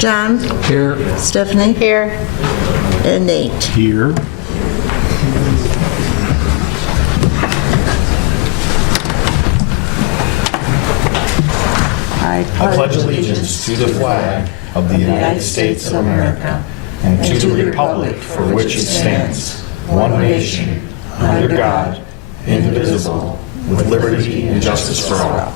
John? Here. Stephanie? Here. And Nate? Here. I pledge allegiance to the flag of the United States of America and to the republic for which it stands, one nation, under God, indivisible, with liberty and justice for all.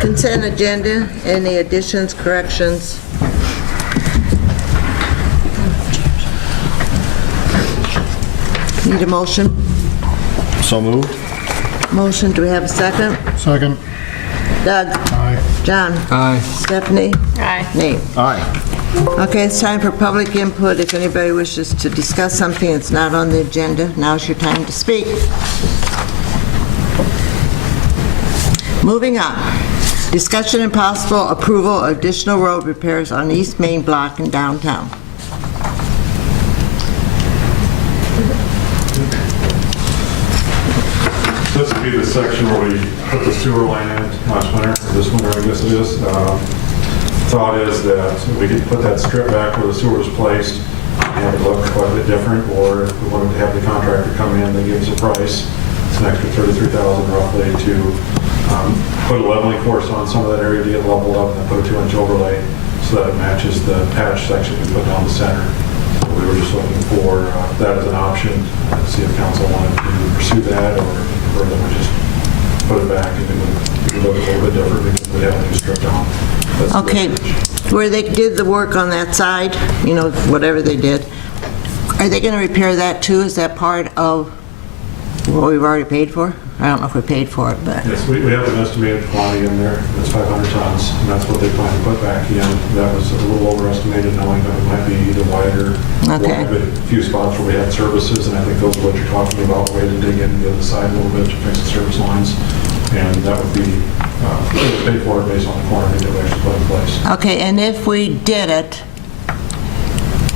Consent agenda. Any additions, corrections? Need a motion? So moved. Motion. Do we have a second? Second. Doug? Aye. John? Aye. Stephanie? Aye. Nate? Aye. Okay, it's time for public input. If anybody wishes to discuss something that's not on the agenda, now's your time to speak. Moving on. Discussion and possible approval of additional road repairs on East Main Block in downtown. This would be the section where we put the sewer line in last winter, or this winter I guess it is. Thought is that we could put that strip back where the sewer was placed and have it look quite a bit different, or if we wanted to have the contractor come in, they give us a price. It's an extra $33,000 roughly to put a leveling course on some of that area to get leveled up and then put a 2-inch overlay so that it matches the patch section we put down the center. So we were just looking for that as an option to see if council wanted to pursue that or or then we just put it back and it would look a little bit different because we have a new strip down. That's the Okay, where they did the work on that side, you know, whatever they did, are they going to repair that too? Is that part of what we've already paid for? I don't know if we paid for it, but... Yes, we have an estimated quantity in there. That's 500 tons, and that's what they plan to put back in. That was a little overestimated, knowing that it might be the wider, Okay. a few spots where we had services, and I think those are what you're talking about. We had to dig in the other side a little bit to fix the service lines, and that would be paid for it based on the quantity that we actually put in place. Okay, and if we did it,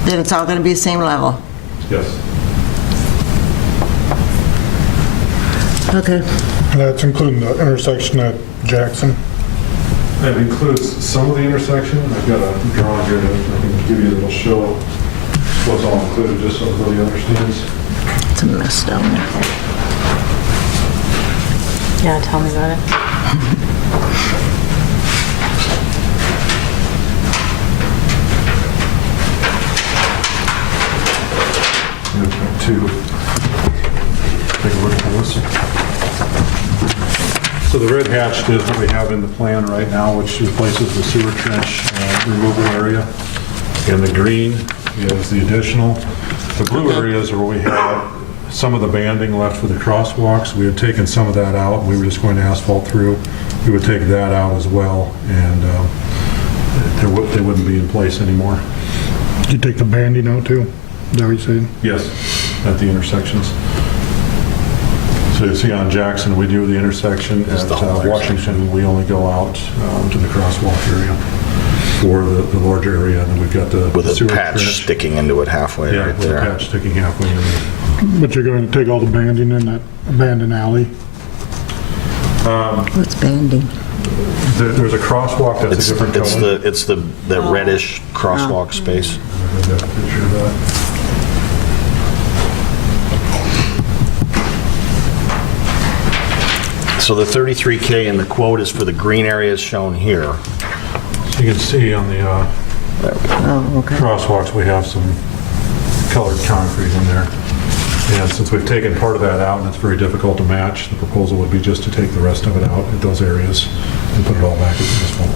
then it's all going to be the same level? Yes. Okay. That's including the intersection at Jackson. That includes some of the intersection. I've got a drawing here that I can give you that'll show what's all included, just so everybody understands. It's a mess down there. Yeah, tell me about it. Take a look at this. So the red hatched is what we have in the plan right now, which replaces the sewer trench removal area. And the green is the additional. The blue areas are where we have some of the banding left for the crosswalks. We had taken some of that out. We were just going to asphalt through. We would take that out as well, and they wouldn't be in place anymore. Did you take the banding out too? Is that what you said? Yes, at the intersections. So you see on Jackson, we do the intersection. At Washington, we only go out to the crosswalk area for the larger area, and then we've got the With a sewer patch trench. sticking into it halfway Yeah, right with a there. patch sticking halfway in there. But you're going to take all the banding in that abandoned alley? What's banding? There's a crosswalk that's a different color. It's the reddish crosswalk space. I've got a picture of that. So the 33K in the quote is for the green areas shown here. So you can see on the Oh, okay. crosswalks, we have some colored concrete in there. And since we've taken part of that out and it's very difficult to match, the proposal would be just to take the rest of it out at those areas and put it all back into this one.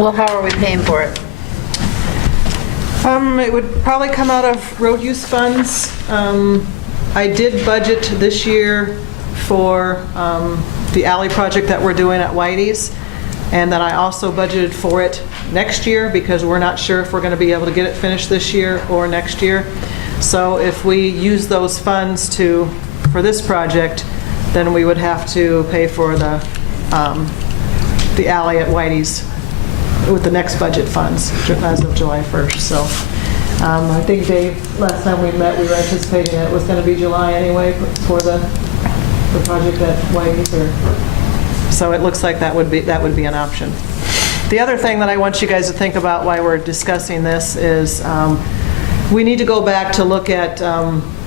Well, how are we paying for it? It would probably come out of road use funds. I did budget this year for the alley project that we're doing at Whitey's, and then I also budgeted for it next year because we're not sure if we're going to be able to get it finished this year or next year. So if we use those funds for this project, then we would have to pay for the alley at Whitey's with the next budget funds as of July 1st. So I think, Dave, last time we met, we were anticipating that it was going to be July anyway for the project at Whitey's. So it looks like that would be an option. The other thing that I want you guys to think about while we're discussing this is we need to go back to look at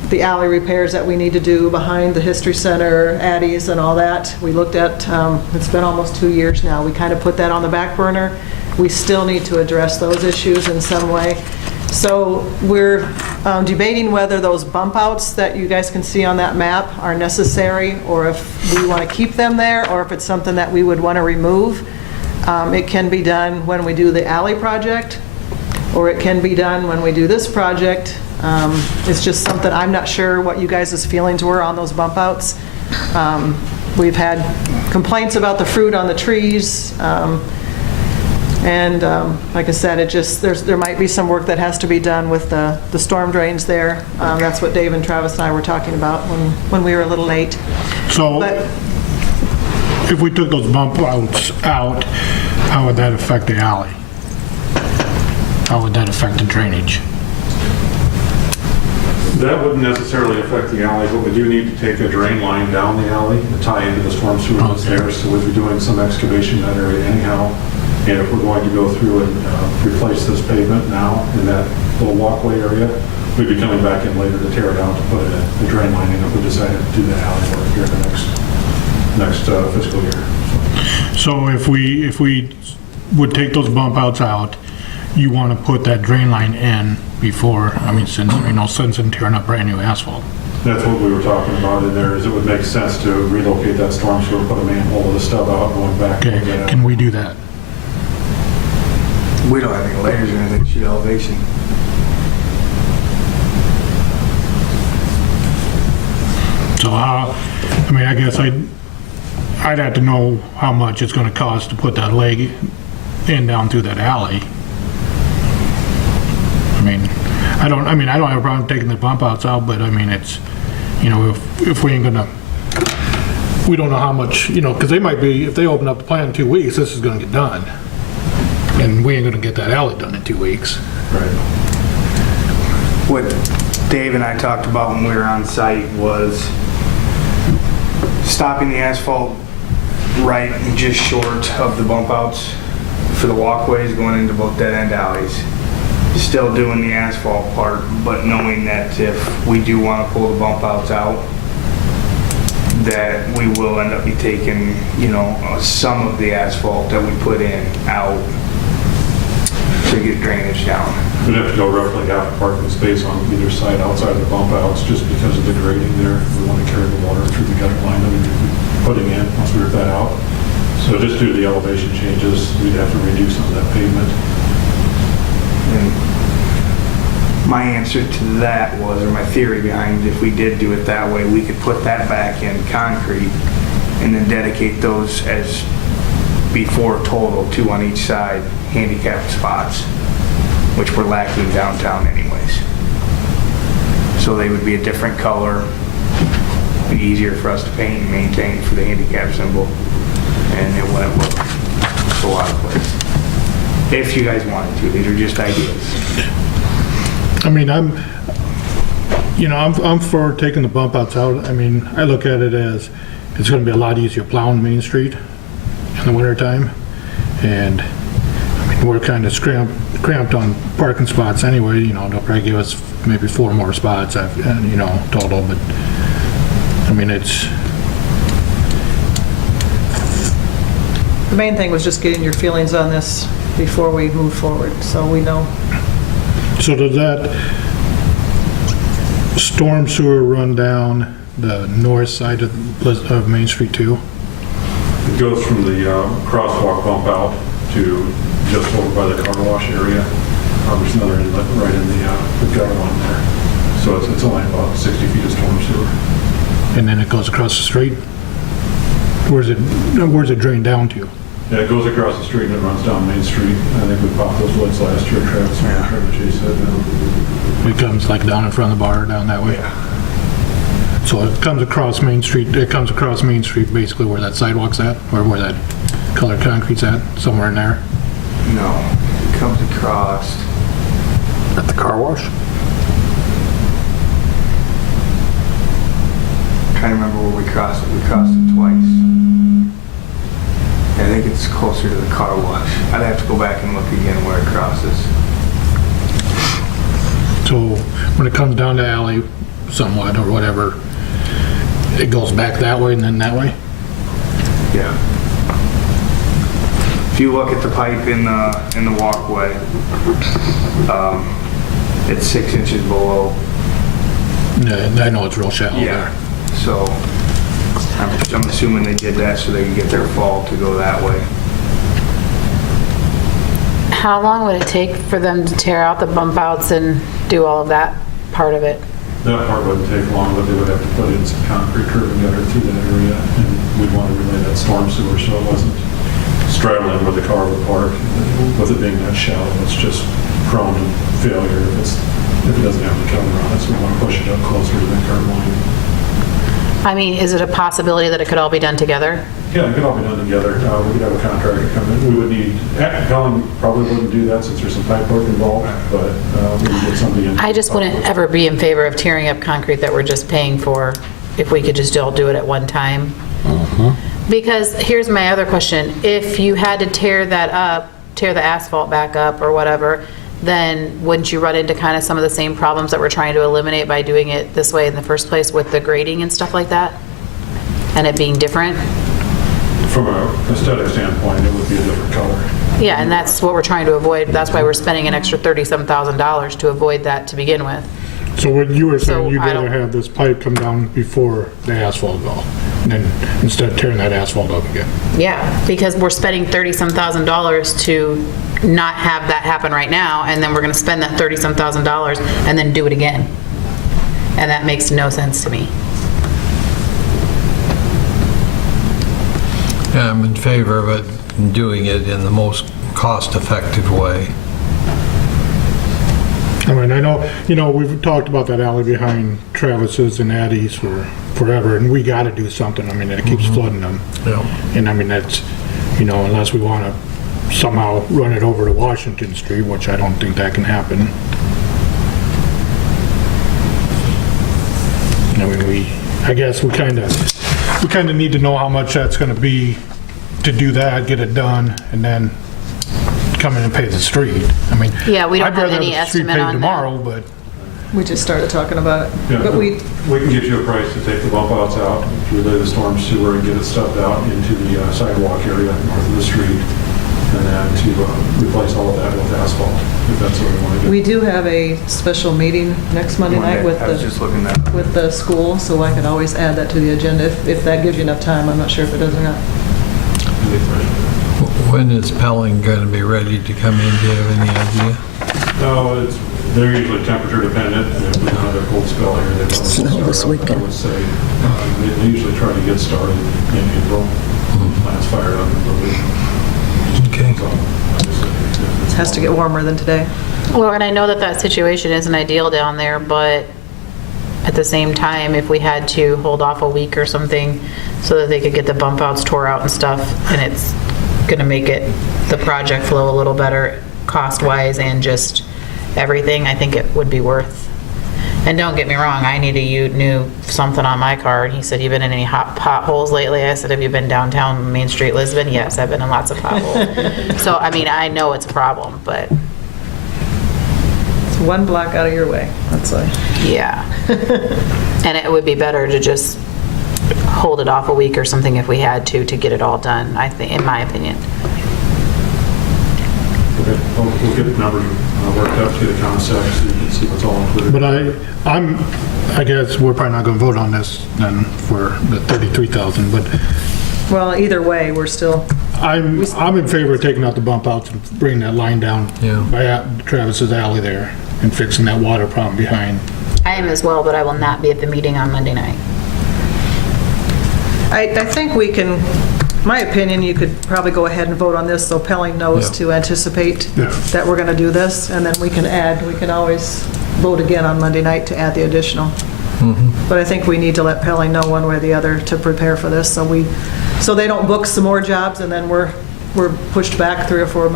the alley repairs that we need to do behind the History Center, Addie's, and all that. We looked at, it's been almost 2 years now. We kind of put that on the back burner. We still need to address those issues in some way. So we're debating whether those bump outs that you guys can see on that map are necessary, or if we want to keep them there, or if it's something that we would want to remove. It can be done when we do the alley project, or it can be done when we do this project. It's just something, I'm not sure what you guys' feelings were on those bump outs. We've had complaints about the fruit on the trees. And like I said, there might be some work that has to be done with the storm drains there. That's what Dave and Travis and I were talking about when we were a little late. So But if we took those bump outs out, how would that affect the alley? How would that affect the drainage? That wouldn't necessarily affect the alley, but we do need to take a drain line down the alley to tie into the storm sewer that's there. So we'll be doing some excavation in that area anyhow. And if we're going to go through and replace this pavement now in that little walkway area, we'd be coming back in later to tear it down to put a drain line in if we decided to do the alley work here the next fiscal year. So if we would take those bump outs out, you want to put that drain line in before, I mean, since no sense in tearing up brand new asphalt. That's what we were talking about in there, is it would make sense to relocate that storm sewer, put a manhole with a stub out going back. Okay, can we do that? We don't have any layers or anything, sheet elevation. So how, I mean, I guess I'd have to know how much it's going to cost to put that leg in down through that alley. I don't have a problem taking the bump outs out, but I mean, it's, you know, if we ain't gonna, we don't know how much, you know, because they might be, if they open up the plant in 2 weeks, this is gonna get done. And we ain't gonna get that alley done in 2 weeks. Right. What Dave and I talked about when we were on site was stopping the asphalt right just short of the bump outs for the walkways going into both dead end alleys. Still doing the asphalt part, but knowing that if we do want to pull the bump outs out, that we will end up taking, you know, some of the asphalt that we put in out to get drainage down. We'd have to go roughly half a parking space on either side outside the bump outs just because of the grading there. We want to carry the water through the gutter line that we're putting in once we rip that out. So just due to the elevation changes, we'd have to reduce some of that pavement. And my answer to that was, or my theory behind if we did do it that way, we could put that back in concrete and then dedicate those as before total, 2 on each side, handicapped spots, which we're lacking downtown anyways. So they would be a different color, be easier for us to paint and maintain for the handicap symbol, and it wouldn't look so out of place. If you guys wanted to, these are just ideas. I mean, I'm for taking the bump outs out. I mean, I look at it as it's going to be a lot easier plowing Main Street in the wintertime. And I mean, we're kind of cramped on parking spots anyway. You know, they'll probably give us maybe 4 more spots, you know, total. But I mean, it's. the main thing was just getting your feelings on this before we move forward, so we know. So does that storm sewer run down the north side of Main Street too? It goes from the crosswalk bump out to just over by the car wash area. There's another inlet right in the gutter line there. So it's only about 60 feet of storm sewer. And then it goes across the street? Where's it drain down to? Yeah, it goes across the street and it runs down Main Street. I think we popped those lights last year, Travis Chase said. It comes like down in front of the bar down that way? So it comes across Main Street, basically where that sidewalk's at, or where that colored concrete's at, somewhere in there? No, it comes across. At the car wash? I'm trying to remember where we crossed it. We crossed it twice. I think it's closer to the car wash. I'd have to go back and look again where it crosses. So when it comes down to alley somewhat or whatever, it goes back that way and then that way? Yeah. If you look at the pipe in the walkway, it's 6 inches below. Yeah, I know it's real shallow there. So I'm assuming they did that so they could get their fall to go that way. How long would it take for them to tear out the bump outs and do all of that part of it? That part wouldn't take long, but they would have to put in some concrete curb and gutter through that area, and we'd want to relay that storm sewer so it wasn't straddling where the car would park. With it being that shallow, it's just prone to failure if it doesn't have the cover on it, so we want to push it up closer to the curb line. I mean, is it a possibility that it could all be done together? Yeah, it could all be done together. We could have a contractor come in. We would need, Helen probably wouldn't do that since there's some pipe work involved, but we would get somebody in. I just wouldn't ever be in favor of tearing up concrete that we're just paying for if we could just all do it at one time. Because here's my other question. If you had to tear that up, tear the asphalt back up or whatever, then wouldn't you run into kind of some of the same problems that we're trying to eliminate by doing it this way in the first place with the grading and stuff like that? And it being different? From an aesthetic standpoint, it would be a different color. Yeah, and that's what we're trying to avoid. That's why we're spending an extra $37,000 to avoid that to begin with. So what you were saying, So you'd I rather don't- have this pipe come down before the asphalt go, than instead of tearing that asphalt up again? Yeah, because we're spending $30-some-thousand to not have that happen right now, and then we're gonna spend that $30-some-thousand and then do it again. And that makes no sense to me. Yeah, I'm in favor of it, and doing it in the most cost-effective way. I mean, I know, we've talked about that alley behind Travis's and Addie's for forever, and we gotta do something. I mean, it keeps flooding them. Yeah. And I mean, that's, unless we wanna somehow run it over to Washington Street, which I don't think that can happen. I mean, I guess we kinda need to know how much that's gonna be to do that, get it done, and then come in and pay the street. I mean, Yeah, we don't I'd have rather any have the street estimate paid on that. tomorrow, but We just started talking about it. Yeah, But we can get you a price to take the bump outs out, to relay the storm sewer and get it stubbed out into the sidewalk area north of the street, and then to replace all of that with asphalt, if that's what we want to do. we do have a special meeting next Monday night with I was just looking at it. the school, so I could always add that to the agenda if that gives you enough time. I'm not sure if it does or not. When is Pelling going to be ready to come in? Do you have any idea? No, they're usually temperature dependent, and if we don't have a cold spell here, they don't Snow this start up. I weekend. would say they usually try to get started in April. Plants fired up in the week. Okay. So, obviously, if it's It has to get warmer than today. Well, and I know that that situation isn't ideal down there, but at the same time, if we had to hold off a week or something so that they could get the bump outs tore out and stuff, and it's gonna make the project flow a little better cost-wise and just everything, I think it would be worth. And don't get me wrong, I need a new something on my car, and he said, you been in any hot potholes lately? I said, have you been downtown Main Street, Lisbon? Yes, I've been in lots of potholes. So, I mean, I know it's a problem, but It's one block out of your way, that's why. yeah. And it would be better to just hold it off a week or something if we had to get it all done, I think, in my opinion. Okay, we'll get the numbers worked up to the concept so you can see what's all included. But I guess we're probably not gonna vote on this then for the 33,000, but Well, either way, we're still, I'm in favor of taking out the bump outs and bringing that line down Yeah. by Travis's alley there and fixing that water problem behind. I am as well, but I will not be at the meeting on Monday night. I think we can, my opinion, you could probably go ahead and vote on this so Pelling knows Yeah. to anticipate Yeah. that we're going to do this, and then we can always vote again on Monday night to add the additional. But I think we need to let Pelling know one way or the other to prepare for this, so they don't book some more jobs and then we're were pushed back 3 or 4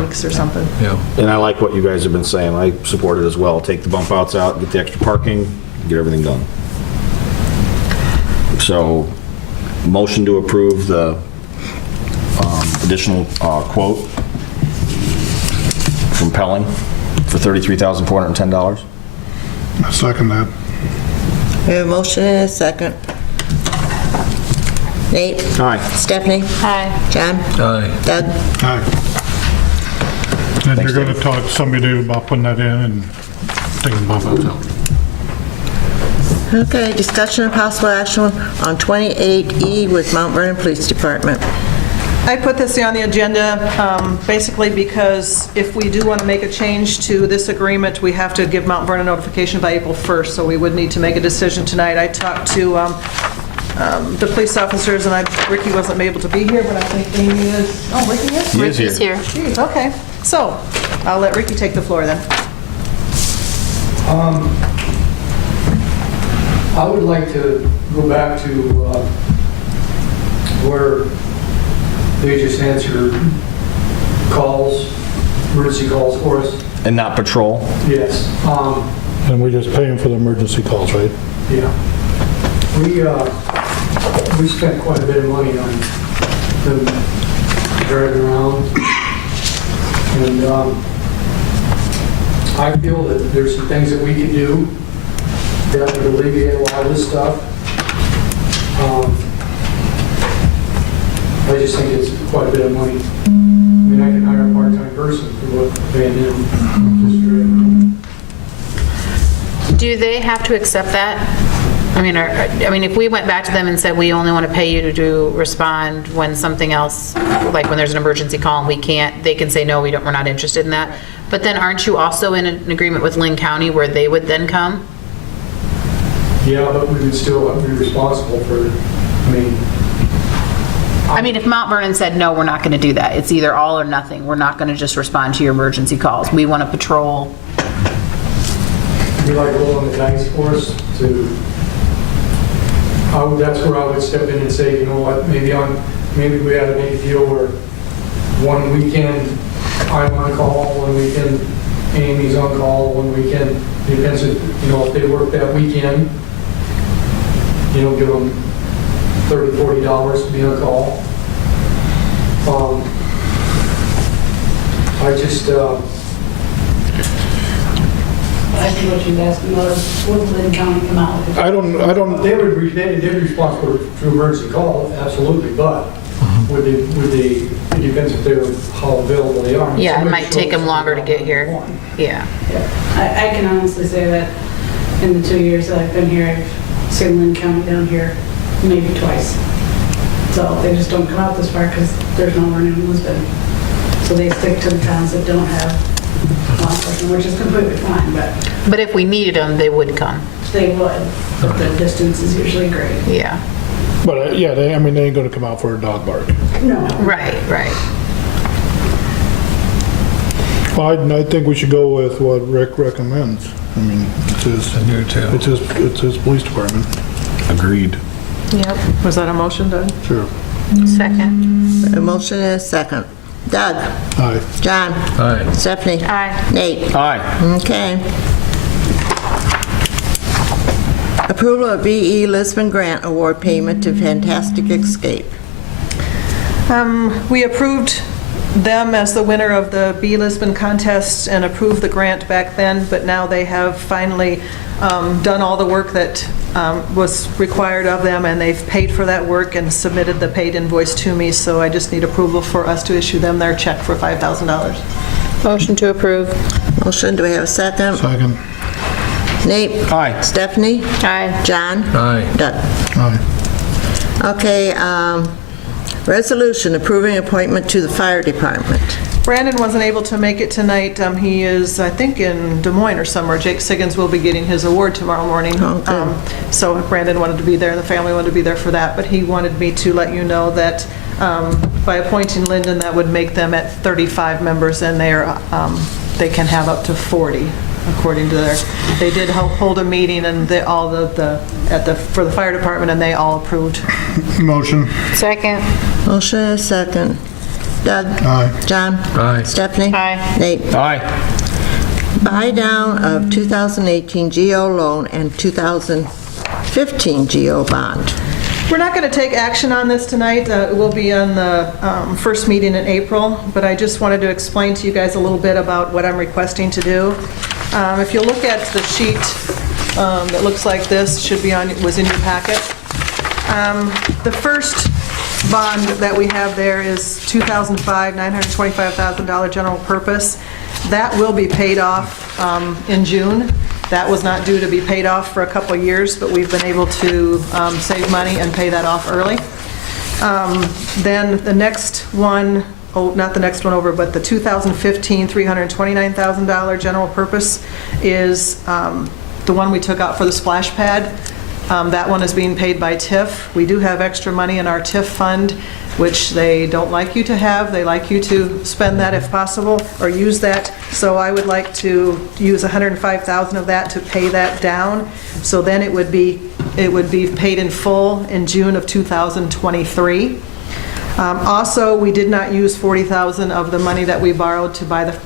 weeks or something. Yeah. And I like what you guys have been saying. I support it as well. Take the bump outs out, get the extra parking, get everything done. So, motion to approve the additional quote from Pelling for $33,410. I second that. We have a motion and a second. Nate? Aye. Stephanie? Aye. John? Aye. Doug? Aye. And Thanks, you're going to Dave. talk to somebody about putting that in and taking the bump outs out. Okay, discussion of possible action on 28E with Mount Vernon Police Department. I put this on the agenda basically because if we do want to make a change to this agreement, we have to give Mount Vernon notification by April 1st, so we would need to make a decision tonight. I talked to the police officers, and Ricky wasn't able to be here, but I think Amy is. Oh, Ricky is? He is here. Ricky's here. Jeez, okay. So I'll let Ricky take the floor then. I would like to go back to where they just answer calls, emergency calls for us. And not patrol. Yes. And we just pay them for the emergency calls, right? Yeah. We spent quite a bit of money on them driving around. And I feel that there's some things that we could do that would alleviate a lot of this stuff. I just think it's quite a bit of money. I mean, I can hire a part-time person for what we're paying them. Just drive around. Do they have to accept that? I mean, if we went back to them and said, we only want to pay you to respond when something else, like when there's an emergency call and we can't, they can say, no, we're not interested in that. But then aren't you also in an agreement with Lynn County where they would then come? Yeah, but we would still be responsible for, I mean, if Mount Vernon said, no, we're not going to do that, it's either all or nothing, we're not going to just respond to your emergency calls, we want to patrol. we like rolling the dice for us to, that's where I would step in and say, you know what, maybe we had to make a deal where one weekend I'm on call, one weekend Amy's on call, one weekend, depends if, if they work that weekend, give them $30, $40 to be on call. I think what you're asking was, would Lynn County come out with it? I don't, They'd be responsible to emergency call, absolutely, but would they, it depends if how available they are. Yeah, it Somebody might take shows them longer to get here. one. Yeah. I can honestly say that in the 2 years that I've been here, I've seen Lynn County down here maybe twice. So they just don't come out this far because there's no one in Lisbon. So they stick to the towns that don't have law enforcement, which is completely fine, But if we needed them, they would come. they would. But the distance is usually great. Yeah. but yeah, they ain't going to come out for a dog bark. No. Right. Well, I think we should go with what Rick recommends. I mean, it's his police department. Agreed. Yep. Was that a motion, Doug? Sure. Second. A motion and a second. Doug? Aye. John? Aye. Stephanie? Aye. Nate? Aye. Okay. Approval of VE Lisbon Grant Award payment to Fantastic Escape. We approved them as the winner of the Be Lisbon contest and approved the grant back then, but now they have finally done all the work that was required of them, and they've paid for that work and submitted the paid invoice to me, so I just need approval for us to issue them their check for $5,000. Motion to approve. Motion, do we have a second? Second. Nate? Aye. Stephanie? Aye. John? Aye. Doug? Aye. Okay, resolution approving appointment to the fire department. Brandon wasn't able to make it tonight. He is, I think, in Des Moines or somewhere. Jake Siggins will be getting his award tomorrow morning. Okay. So Brandon wanted to be there, and the family wanted to be there for that, but he wanted me to let you know that by appointing Lyndon, that would make them at 35 members, and they can have up to 40, according to they did hold a meeting and for the fire department, and they all approved. Motion. Second. Motion and a second. Doug? Aye. John? Aye. Stephanie? Aye. Nate? Aye. Buy down of 2018 GO loan and 2015 GO bond. We're not going to take action on this tonight. It will be on the first meeting in April, but I just wanted to explain to you guys a little bit about what I'm requesting to do. If you look at the sheet that looks like this, was in your packet. The first bond that we have there is 2005, $925,000 general purpose. That will be paid off in June. That was not due to be paid off for a couple of years, but we've been able to save money and pay that off early. Then the next one, not the next one over, but the 2015 $329,000 general purpose is the one we took out for the splash pad. That one is being paid by TIF. We do have extra money in our TIF fund, which they don't like you to have. They like you to spend that if possible, or use that. So I would like to use $105,000 of that to pay that down. So then it would be paid in full in June of 2023. Also, we did not use $40,000 of the money that we borrowed to buy the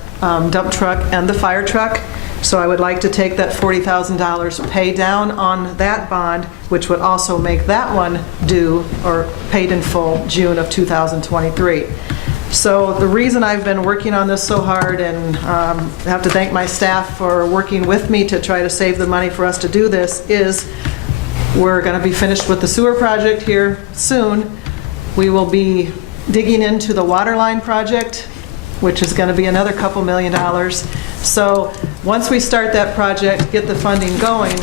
dump truck and the fire truck. So I would like to take that $40,000, pay down on that bond, which would also make that one due or paid in full June of 2023. So the reason I've been working on this so hard, and I have to thank my staff for working with me to try to save the money for us to do this, is we're going to be finished with the sewer project here soon. We will be digging into the water line project, which is going to be another couple $1 million. So once we start that project, get the funding going,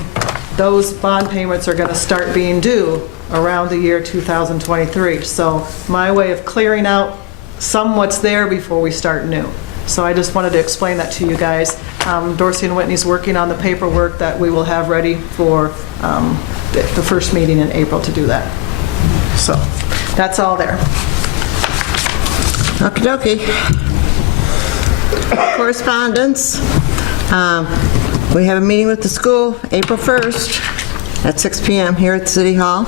those bond payments are going to start being due around the year 2023. So my way of clearing out some what's there before we start new. So I just wanted to explain that to you guys. Dorsey and Whitney's working on the paperwork that we will have ready for the first meeting in April to do that. So that's all there. Okie dokie. Correspondence. We have a meeting with the school April 1st at 6 p.m. here at City Hall.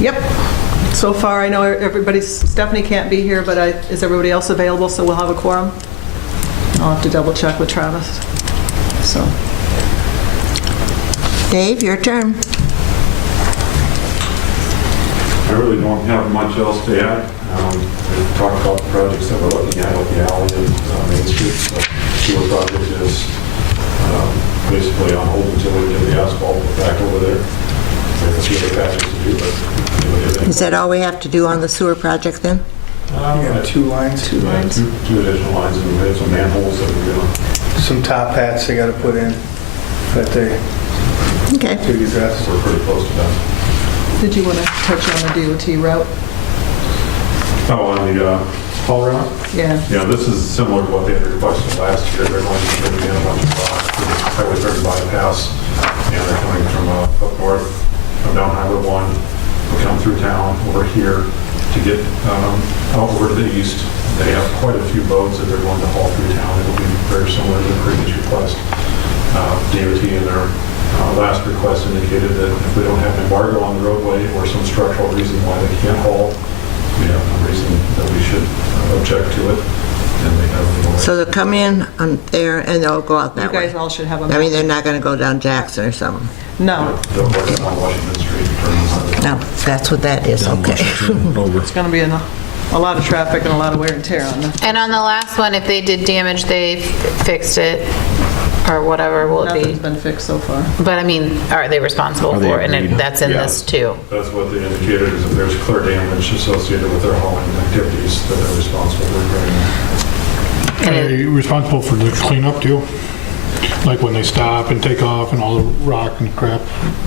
Yep. So far, I know Stephanie can't be here, but is everybody else available, so we'll have a quorum? I'll have to double check with Travis. So. Dave, your turn. I really don't have much else to add. We talked about the projects that we're looking at, like the alley and Main Street. The sewer project is basically on hold until we get the asphalt back over there. We have a few other patches to do, but... Is that all we have to do on the sewer project then? You got two lines. Two additional lines, and we have some manholes that we're going to... Some top hats they got to put in that they Okay. to address. We're pretty close to that. Did you want to touch on the DOT route? Oh, on the haul route? Yeah. Yeah, this is similar to what they had requested last year. They're going to be putting in a bunch of rock for the Highway 30 bypass, and they're coming from up north, from down Highway 1, will come through town over here to get out over to the east. They have quite a few loads that they're going to haul through town. It'll be very similar to the previous request. DOT in their last request indicated that if we don't have an embargo on the roadway or some structural reason why they can't haul, we have no reason that we should object to it. And they have no... So they'll come in on there and they'll go out You that way? guys all should have a... I mean, they're not going to go down Jackson or something? No. They'll work on Washington Street. No, that's what that is, okay. It's going to be a lot of traffic and a lot of wear and tear on them. And on the last one, if they did damage, they fixed it, or whatever will it Nothing's be? been fixed so far. But I mean, are they responsible Are they for it? And agreed? that's in this too. That's what they indicated, is if there's clear damage associated with their hauling activities, that they're responsible for repairing it. And Are you responsible for the cleanup too? Like when they stop and take off and all the rock and crap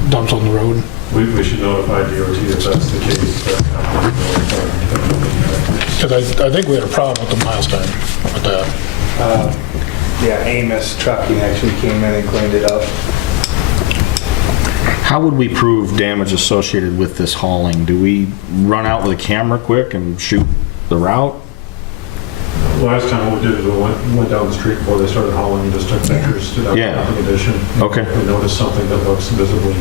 dumps on the road? We should notify DOT if that's the case. Because I think we had a problem with them last time with that. Yeah, Amos Trucking actually came in and cleaned it up. How would we prove damage associated with this hauling? Do we run out with a camera quick and shoot the route? Last time what we did is we went down the street before they started hauling and just took pictures, stood out Yeah. the condition. Okay. We noticed something that looks visibly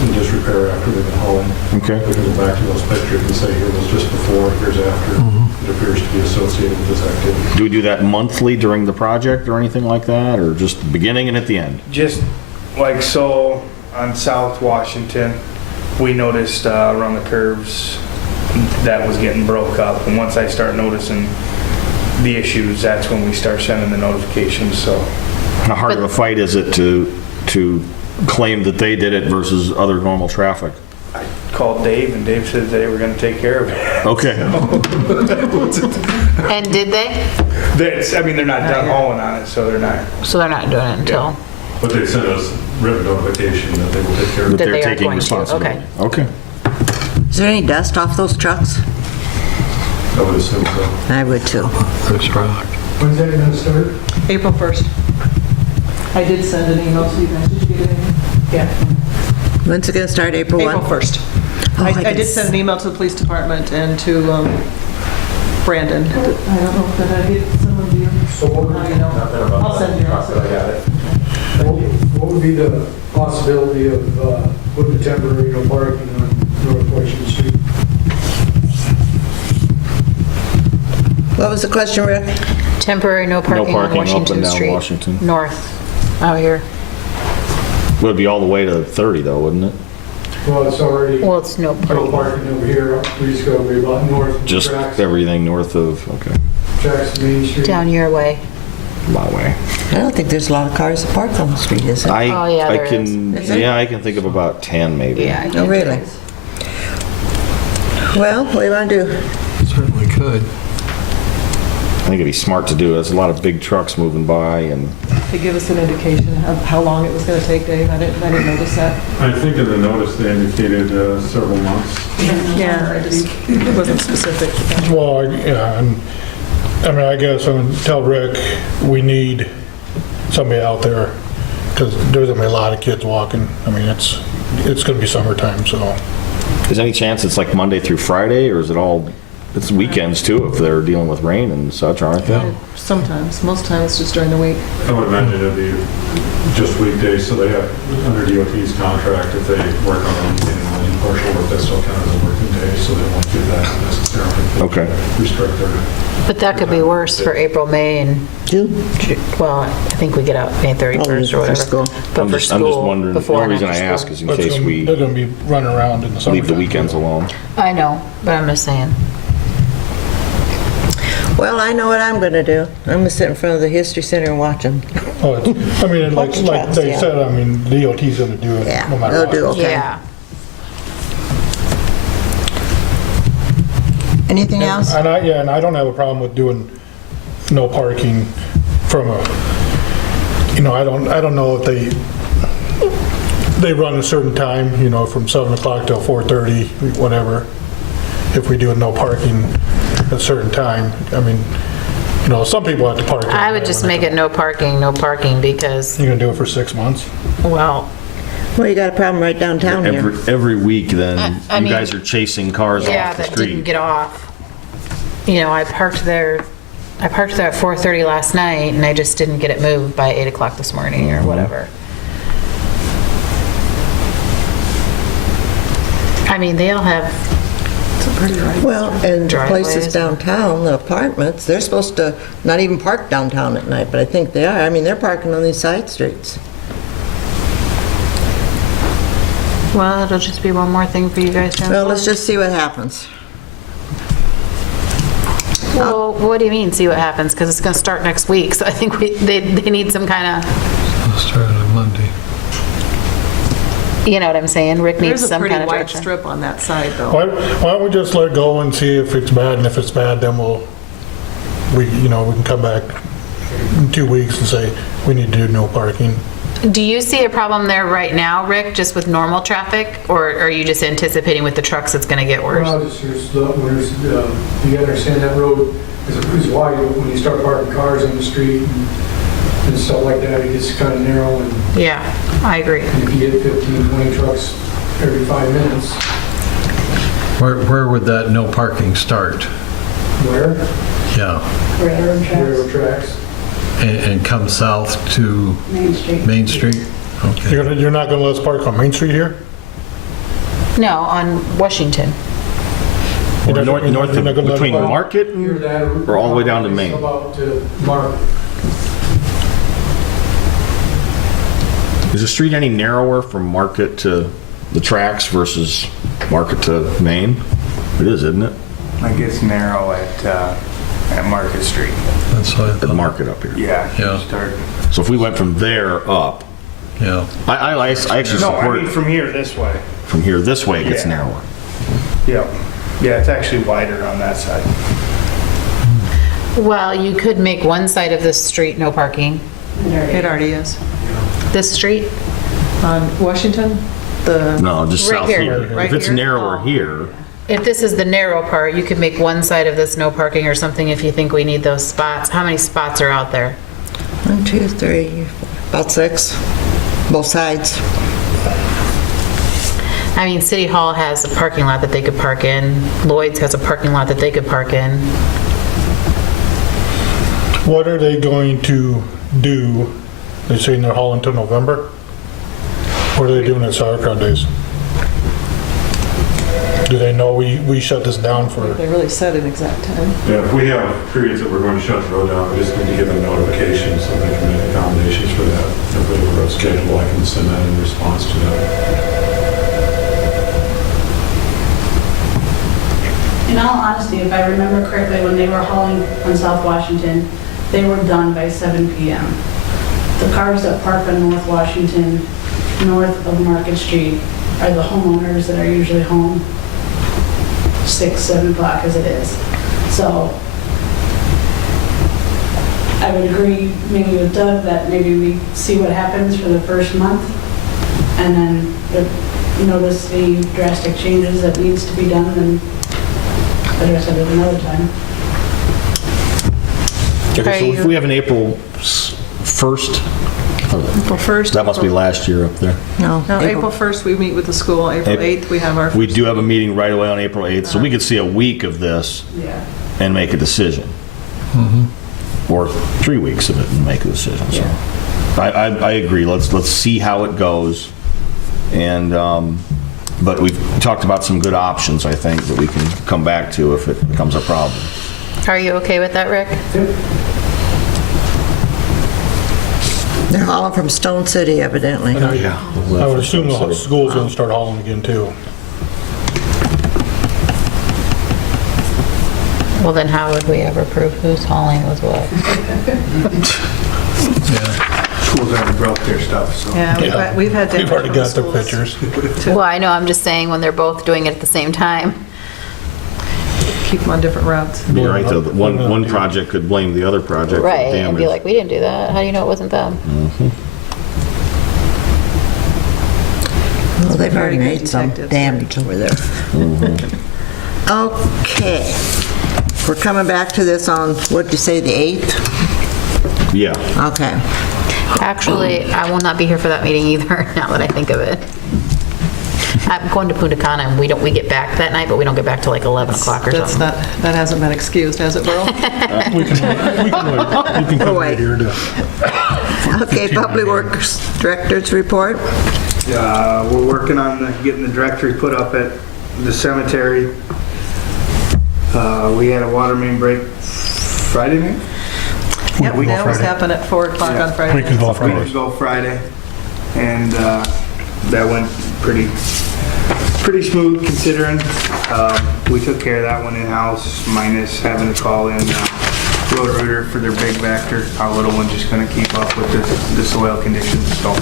and just repair after they've been hauling. Okay. We can go back to those pictures and say, here was just before, here's after. It appears to be associated with this activity. Do we do that monthly during the project or anything like that, or just the beginning and at the end? Just like so on South Washington, we noticed around the curves that was getting broke up. And once I start noticing the issues, that's when we start sending the notifications, so. How hard of a fight is it to claim that they did it versus other normal traffic? I called Dave, and Dave said they were gonna take care of it. Okay. And did they? I mean, they're not done hauling on it, so they're not. So they're not doing it until, But they sent us written notification that they will take care of That it. That they they're are taking going to, responsibility. Okay. Is there any dust off those trucks? I would assume so. I would too. There's rock. When's that going to start? April 1st. I did send an email to you guys. Did you get it? Yeah. When's it going to start, April 1? April 1st. Oh, I did send an email to the police department and to Brandon. I don't know if that I get some of you. So what would You know, I'll send you. what would be the possibility of putting a temporary no parking on North Washington Street? What was the question, Rick? temporary no parking on parking up and Washington down Street. Washington. North, out here. Would be all the way to 30 though, wouldn't it? Well, it's already Well, it's no no parking. parking over here. We just go about north of the Just tracks, everything north of, okay, tracks to Main Street. Down your way. my way. I don't think there's a lot of cars that park on the street, is there? Oh, yeah, I there can, is. Is there? yeah, I can think of about 10 maybe. Yeah. I Oh, think really? there is. Well, what do you want to do? Certainly could. I think it'd be smart to do. There's a lot of big trucks moving by and To give us an indication of how long it was going to take, Dave. I didn't notice that. I think in the notice they indicated several months. Yeah, it wasn't specific. Well, yeah, and, I mean, I guess I'm gonna tell Rick, we need somebody out there, because there's gonna be a lot of kids walking. I mean, it's gonna be summertime, so. is there any chance it's like Monday through Friday or is it all, it's weekends too if they're dealing with rain and such, aren't they? Sometimes. Most times just during the week. I would imagine it'd be just weekdays, so they have, under DOT's contract, if they work on a weekend and only partial work, that still counts as a working day, so they won't do that necessarily. Okay. Restrict their. But that could be worse for April, May, and, June? well, I think we get out May 31st or for whatever. school. But I'm for just school, wondering, the before only and reason I after ask school. is in But case we they're gonna be running around in the summertime. leave the weekends alone. I know, but I'm just saying. Well, I know what I'm going to do. I'm going to sit in front of the History Center and watch them. Oh, I mean, like Trucks, they yeah. said, I mean, DOT's gonna do it Yeah, no matter they'll what. do okay. Yeah. Anything else? And I don't have a problem with doing no parking from a, I don't know if they run a certain time, from 7 o'clock till 4:30, whatever. If we do a no parking at a certain time, I mean, some people have to park. I would just make it no parking because, You're gonna do it for 6 months? well, Well, you got a problem right downtown here. Every week then, I you mean, guys are chasing cars yeah, off the that didn't street. get off. I parked there at 4:30 last night and I just didn't get it moved by 8 o'clock this morning or whatever. I mean, they all have, Well, and places Driveways. downtown, the apartments, they're supposed to not even park downtown at night, but I think they are. I mean, they're parking on these side streets. well, it'll just be one more thing for you guys to Well, let's enforce. just see what happens. Well, what do you mean, see what happens? Because it's going to start next week, so I think they need some kind of, Start on Monday. you know what I'm saying? Rick needs There's a some pretty kind of wide direction. strip on that side, though. Why don't we just let go and see if it's bad, and if it's bad, then we can come back in 2 weeks and say, we need to do no parking. Do you see a problem there right now, Rick, just with normal traffic? Or are you just anticipating with the trucks it's going to get worse? Well, you gotta understand that road is wide, but when you start parking cars on the street and stuff like that, it gets kind of narrow, and Yeah, I agree. if you get 15, 20 trucks every 5 minutes, Where would that no parking start? where? Yeah, Railroad tracks, Railroad tracks. and come south to Main Street. Main Street? Okay. You're not gonna let us park on Main Street here? No, on Washington. You're not gonna let Between it- Market Either that or all the way down to Maine? About to Market. Is the street any narrower from Market to the tracks versus Market to Maine? It is, isn't it? Like it's narrow at Market Street. That's what I At the thought. Market up here. Yeah. Yeah. Start. So if we went from there up, Yeah. I actually No, I support mean from here this way. from here this way it gets Yeah. narrower. Yep. Yeah, it's actually wider on that side. Well, you could make one side of this street no parking. It already is. This street? On Washington, No, just Right south here. here. Right If it's here? narrower here, If this is the narrow part, you could make one side of this no parking or something if you think we need those spots. How many spots are out there? 1, 2, 3, about 6, both sides. I mean, City Hall has a parking lot that they could park in. Lloyd's has a parking lot that they could park in. What are they going to do? They're saying they're hauling until November? What are they doing at sauerkraut days? Do they know we shut this down for? they really set an exact time. Yeah, if we have periods that we're going to shut the road down, we just need to give them notification so they can make accommodations for that. If we have a road schedule, I can send that in response to that. In all honesty, if I remember correctly, when they were hauling on South Washington, they were done by 7 p.m. The cars that park on North Washington, north of Market Street, are the homeowners that are usually home 6, 7 o'clock as it is. So I would agree maybe with Doug that maybe we see what happens for the first month and then notice the drastic changes that needs to be done and address it at another time. okay, so Are if we have an April 1st, April 1st. that must be last year up there. No, No, April 1st, we meet with the school. April 8th, we have our. We do have a meeting right away on April 8th, so we could see a week of this Yeah. and make a decision. Or 3 weeks of it and make a decision, so. I agree, let's see how it goes. And, but we've talked about some good options, I think, that we can come back to if it becomes a problem. Are you okay with that, Rick? they're hauling from Stone City evidently. Yeah. I would assume the school's gonna start hauling again too. Well, then how would we ever prove who's hauling with what? Schools already broke their stuff, so. Yeah, we've had We've already got the schools. pictures. Well, I know, I'm just saying when they're both doing it at the same time. Keep them on different routes. You're right, though, one project could blame the other project for Right, and be damage. like, we didn't do that. How do you know it wasn't them? Well, they've already Very good made some detectives. damage over there. Okay. We're coming back to this on, what'd you say, the 8th? Yeah, Okay. Actually, I will not be here for that meeting either, now that I think of it. I'm going to Punta Cana, and we get back that night, but we don't get back till like 11 o'clock or That's something. not, that hasn't been excused, has it, Burl? We can you can come right here to. Okay, Public Works Director's report. We're working on getting the directory put up at the cemetery. We had a water main break Friday night? Yep, Week they always Friday. happen at 4 o'clock on Friday. We can go A week Friday. ago Friday, and that went pretty smooth considering. We took care of that one in-house, minus having to call in Roto-Rooter for their big vector. Our little one's just gonna keep up with the soil conditions, so.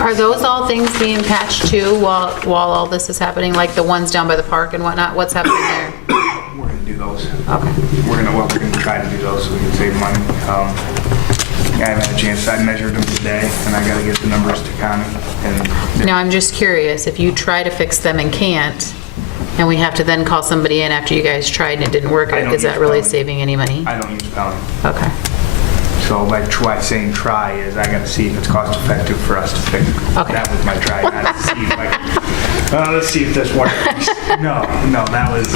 Are those all things being patched too while all this is happening, like the ones down by the park and whatnot? What's happening there? We're gonna do those. Okay. We're gonna try to do those so we can save money. I haven't had a chance, I measured them today, and I gotta get the numbers to Connie, and Now, I'm just curious, if you try to fix them and can't, and we have to then call somebody in after you guys tried and it didn't work, I don't is that use really Pellet. saving any money? I don't use Pellet. Okay. So like saying try is I gotta see if it's cost effective for us to fix it. Okay. That was my try, not to see if let's see if this works. No, that was,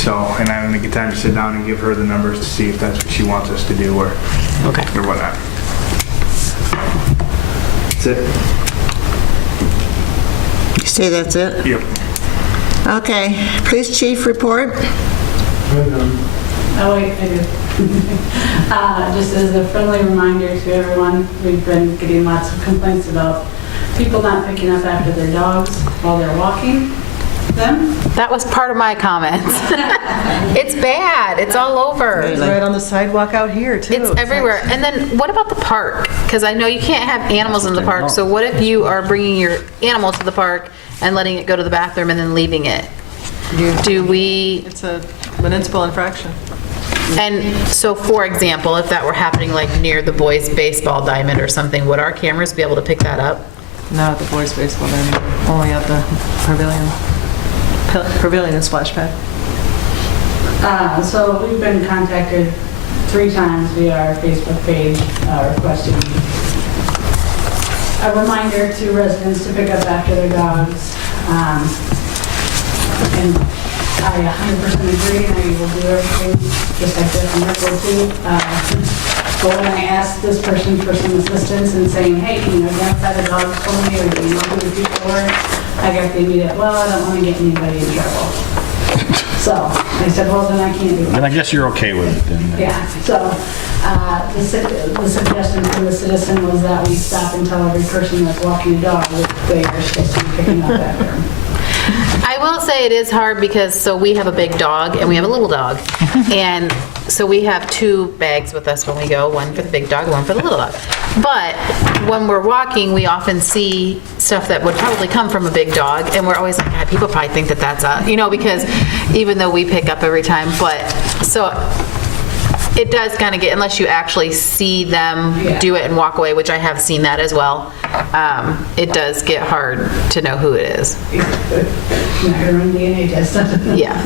so, and I'm gonna get time to sit down and give her the numbers to see if that's what she wants us to do or Okay. whatnot. That's it. Say that's it? Yep. Okay, police chief report? Oh, wait, I do. Just as a friendly reminder to everyone, we've been getting lots of complaints about people not picking up after their dogs while they're walking them. That was part of my comments. It's bad. It's all over. It's right on the sidewalk out here, too. It's everywhere. And then what about the park? Because I know you can't have animals in the park, so what if you are bringing your animal to the park and letting it go to the bathroom and then leaving it? Do we, It's a municipal infraction. and so for example, if that were happening like near the boys' baseball diamond or something, would our cameras be able to pick that up? Not at the boys' baseball diamond, only at the pavilion. Pavilion and splash pad. So we've been contacted 3 times via our Facebook page requesting a reminder to residents to pick up after their dogs. And I 100% agree, and I will do everything just like this in Merkle too. But when I asked this person for some assistance and saying, hey, can you identify the dogs for me, or do you know who the people were? I got the immediate, well, I don't want to get anybody in trouble. So I said, well, then I can't do it. Then I guess you're okay with it then. Yeah, so the suggestion from the citizen was that we stop and tell every person that's walking a dog that they are supposed to be picking up after them. I will say it is hard because, so we have a big dog and we have a little dog. And so we have 2 bags with us when we go, one for the big dog and one for the little dog. But when we're walking, we often see stuff that would probably come from a big dog. And we're always like, God, people probably think that that's us, because even though we pick up every time. But so it does kind of get, unless you actually see them do it and walk away, which I have seen that as well, it does get hard to know who it is. I'm not gonna run DNA test. Yeah.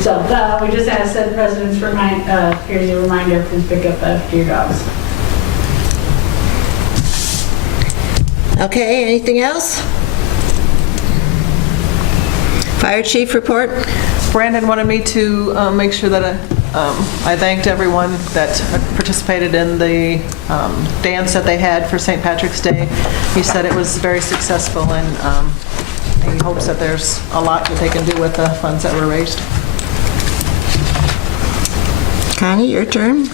So we just asked that residents here's your reminder, please pick up after your dogs. Okay, anything else? Fire chief report? Brandon wanted me to make sure that I thanked everyone that participated in the dance that they had for St. Patrick's Day. He said it was very successful, and he hopes that there's a lot that they can do with the funds that were raised. Connie, your turn.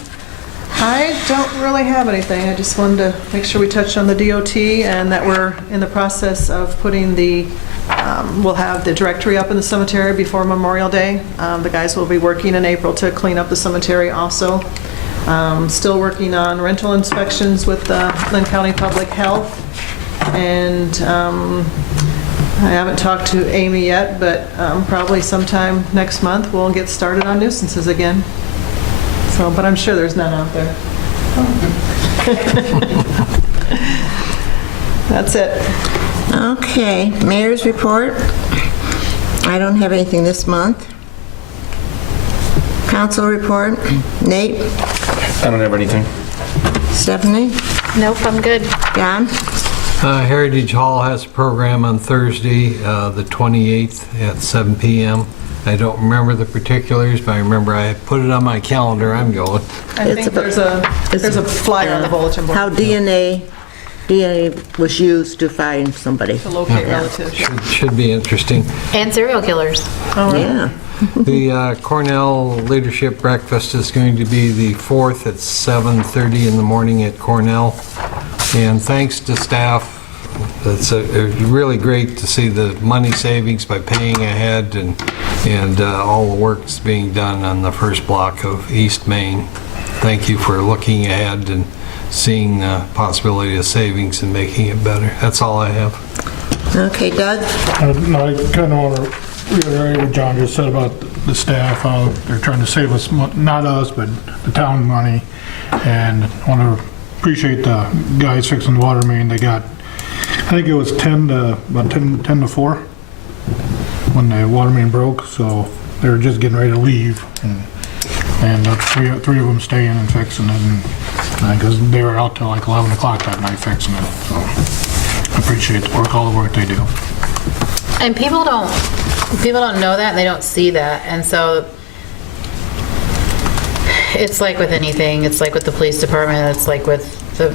I don't really have anything. I just wanted to make sure we touched on the DOT and that we're in the process of putting we'll have the directory up in the cemetery before Memorial Day. The guys will be working in April to clean up the cemetery also. Still working on rental inspections with Lynn County Public Health. And I haven't talked to Amy yet, but probably sometime next month we'll get started on nuisances again. So, but I'm sure there's none out there. That's it. Okay, mayor's report. I don't have anything this month. Council report. Nate? I don't have anything. Stephanie? Nope, I'm good. John? Heritage Hall has a program on Thursday, the 28th at 7 p.m. I don't remember the particulars, but I remember I put it on my calendar. I'm going. I think there's a flyer on the bulletin board How DNA was used to find somebody. to locate relatives. Should be interesting. And serial killers. Yeah. The Cornell Leadership Breakfast is going to be the 4th at 7:30 in the morning at Cornell. And thanks to staff, it's really great to see the money savings by paying ahead and all the work that's being done on the first block of East Main. Thank you for looking ahead and seeing the possibility of savings and making it better. That's all I have. Okay, Doug? No, I kind of want to reiterate what John just said about the staff, how they're trying to save us, not us, but the town money. And I want to appreciate the guys fixing the water main. They got, I think it was about 10 to 4 when the water main broke, so they were just getting ready to leave. And three of them staying and fixing it, because they were out till like 11 o'clock that night fixing it. So I appreciate all the work they do. And people don't know that and they don't see that. And so it's like with anything. It's like with the police department. It's like with the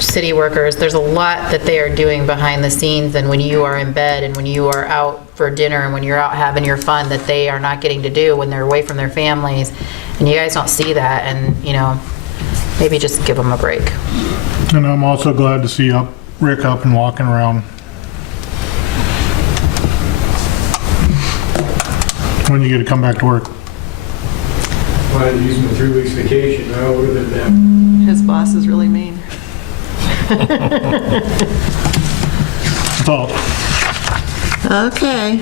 city workers, there's a lot that they are doing behind the scenes, and when you are in bed and when you are out for dinner and when you're out having your fun, that they are not getting to do when they're away from their families, and you guys don't see that, and, you know, maybe just give them a break. And I'm also glad to see Rick up and walking around. When you get to come back to work. If I had to use my 3 weeks vacation, I would have been back. His boss is really mean. That's all. Okay.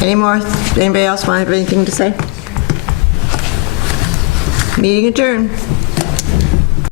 Anybody else want to have anything to say? Meeting adjourned.